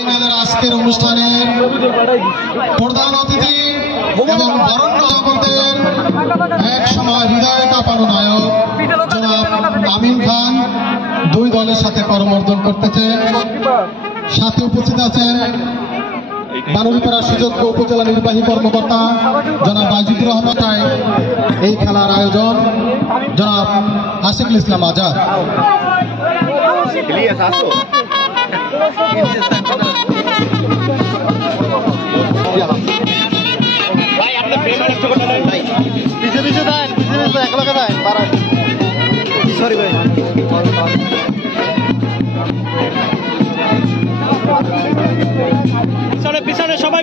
আমাদের আজকের অনুষ্ঠানের প্রধান অতিথি এবং বরেণ্য জগতের এক সময় হৃদয় কাঁপানো নায়ক জনাব আমিন খান দুই দলের সাথে করমর্দন করতেছেন। সাথে উপস্থিত আছেন বানুড়িপাড়া সুযোগ্য উপজেলা নির্বাহী কর্মকর্তা জনাব বাজিদুর রহমান। এই খেলার আয়োজন জনাব আশিকুল ইসলাম আজাদ। সরি ভাই পিছনে পিছনে সবাই